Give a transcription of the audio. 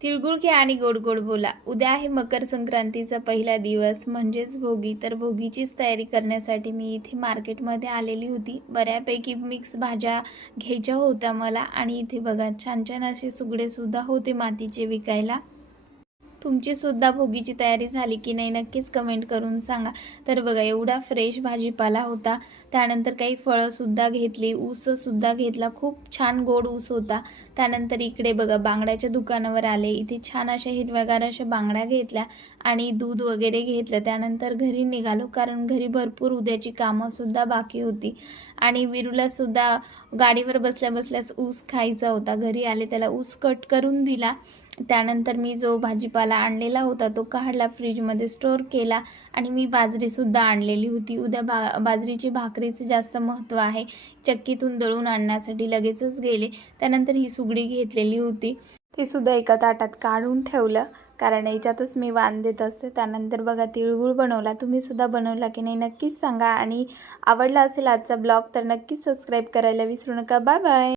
तिळगुळ घ्या आणि गोड गोड बोला. उद्या आहे मकर संक्रांतीचा पहिला दिवस म्हणजेच भोगी. तर भोगीचीच तयारी करण्यासाठी मी इथे मार्केटमध्ये आलेली होती. बऱ्यापैकी मिक्स भाज्या घ्यायच्या होत्या मला आणि इथे बघा छान छान असे सुगडेसुद्धा होते मातीचे विकायला. तुमची सुद्धा भोगीची तयारी झाली की नाही नक्कीच कमेंट करून सांगा. तर बघा एवढा फ्रेश भाजीपाला होता. त्यानंतर काही फळंसुद्धा घेतली, ऊससुद्धा घेतला. खूप छान गोड ऊस होता. त्यानंतर इकडे बघा बांगड्याच्या दुकानावर आले. इथे छान अशा हिरव्यागार अशा बांगड्या घेतल्या आणि दूध वगैरे घेतलं. त्यानंतर घरी निघालो कारण घरी भरपूर उद्याची कामंसुद्धा बाकी होती आणि विरूलासुद्धा गाडीवर बसल्या बसल्याच ऊस खायचा होता. घरी आले त्याला ऊस कट करून दिला. त्यानंतर मी जो भाजीपाला आणलेला होता तो काढला, फ्रीजमध्ये स्टोअर केला आणि मी बाजरीसुद्धा आणलेली होती. उद्या बाजरीची भाकरीचे जास्त महत्त्व आहे. चक्कीतून दळून आणण्यासाठी लगेचच गेले. त्यानंतर ही सुगडी घेतलेली होती ती सुद्धा एका ताटात काढून ठेवलं कारण याच्यातच मी वाण देत असते. त्यानंतर बघा तिळगुळ बनवला. तुम्ही सुद्धा बनवला की नाही नक्कीच सांगा आणि आवडला असेल आजचा ब्लॉग तर नक्कीच सबस्क्राईब करायला विसरू नका. Bye bye.